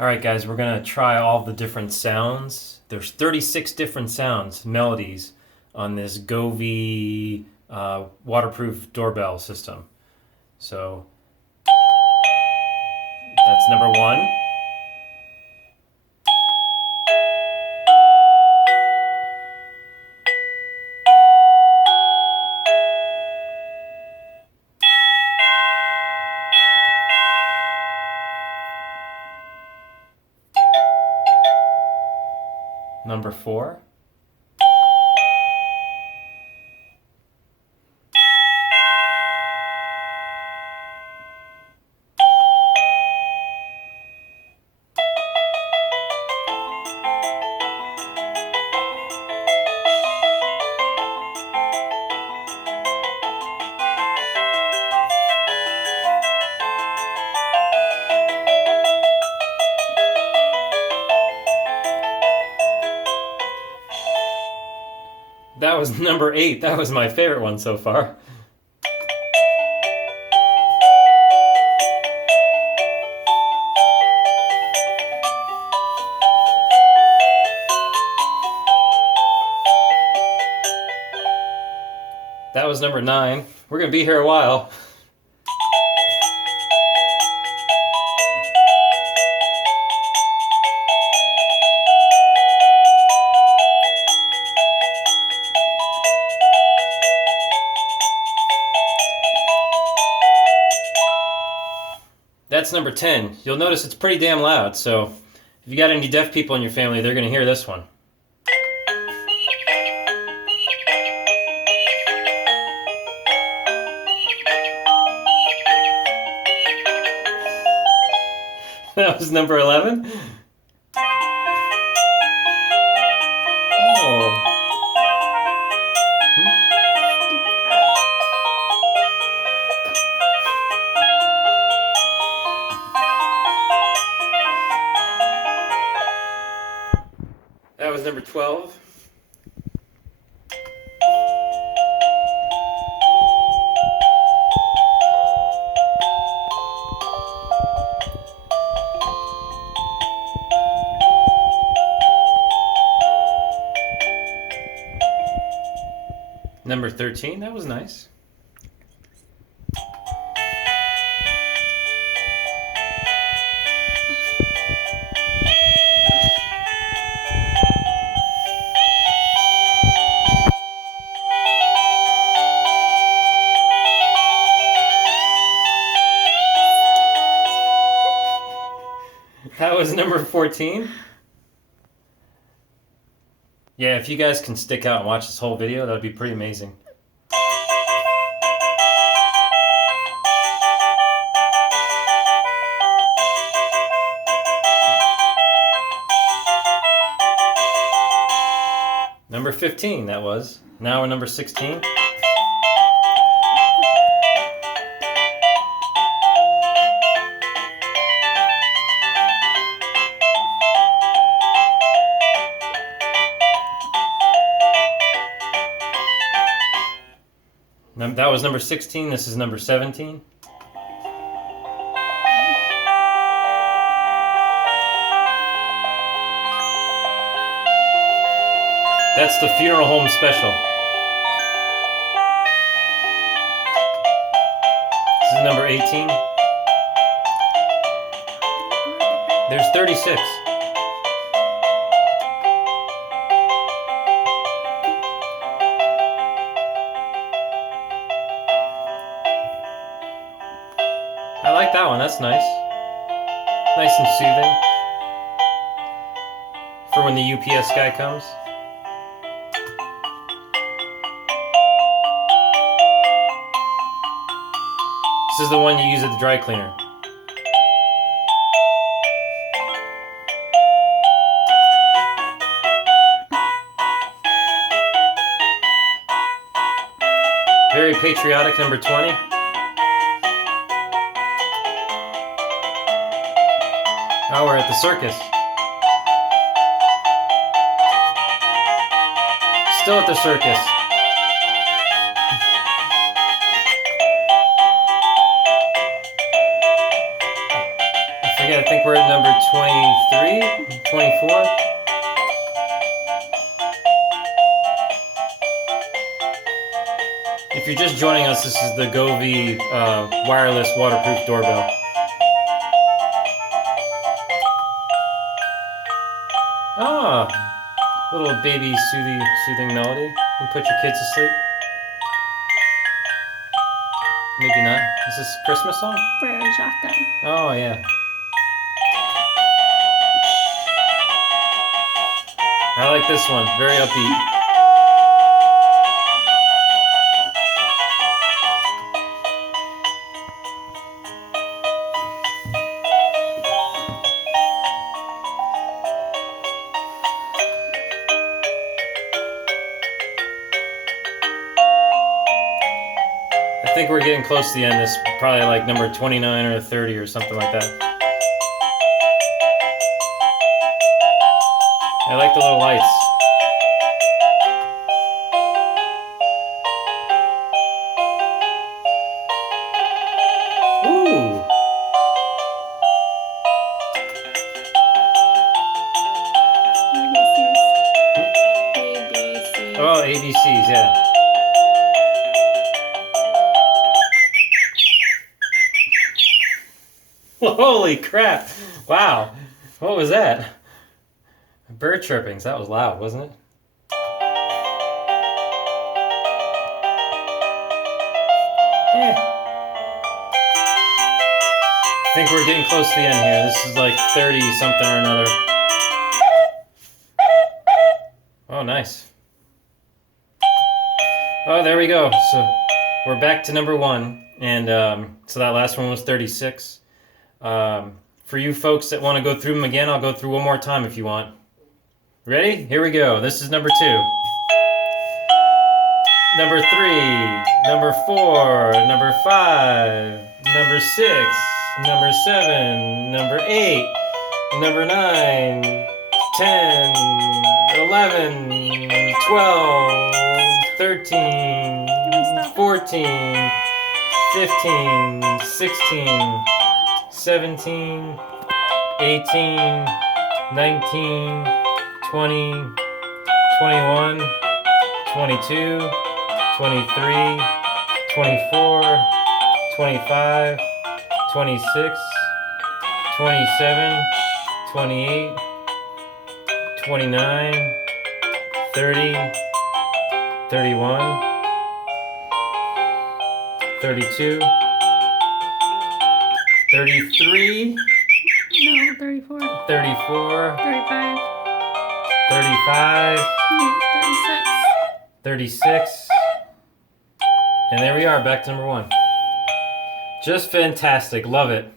Alright guys, we're going to try all the different sounds. There's 36 different sounds, melodies, on this Govee waterproof doorbell system. So that's number one. Number four. That was number 8. That was my favorite one so far. That was number 9. We're going to be here a while. That's number 10. You'll notice it's pretty damn loud, so if you got any deaf people in your family, they're going to hear this one. That was number 11. Oh. That was number 12. Number 13, that was nice. That was number 14. Yeah, if you guys can stick out and watch this whole video, that would be pretty amazing. Number 15, that was. Now we're number 16. That was number 16. This is number 17. That's the funeral home special. This is number 18. There's 36. I like that one, that's nice. Nice and soothing. For when the UPS guy comes. This is the one you use at the dry cleaner. Very patriotic, number 20. Now we're at the circus. Still at the circus. I forget, I think we're at number 23, 24. If you're just joining us, this is the Govee wireless waterproof doorbell. Ah, little baby soothing melody. And put your kids to sleep. Maybe not. Is this a Christmas song? For Jaka. Oh, yeah. I like this one. Very upbeat. I think we're getting close to the end. This is probably like number 29 or 30 or something like that. I like the little lights. Ooh! ABCs. Oh, ABCs, yeah. Holy crap! Wow. What was that? Bird chirpings. That was loud, wasn't it? Eh. I think we're getting close to the end here. This is like 30 something or another. Oh, nice. Oh, there we go. So we're back to number 1. And so that last one was 36. For you folks that want to go through them again, I'll go through one more time if you want. Ready? Here we go. This is number 2. Number 3. Number 4. Number 5. Number 6. Number 7. Number 8. Number 9. 10. 11. 12. 13. 14. 15. 16. 17, 18, 19, 20, 21, 22, 23, 24, 25, 26, 27, 28, 29, 30, 31, 32, 33, No, 34. 34, 35. 35, No, 36. 36, and there we are, back to number 1. Just fantastic, love it.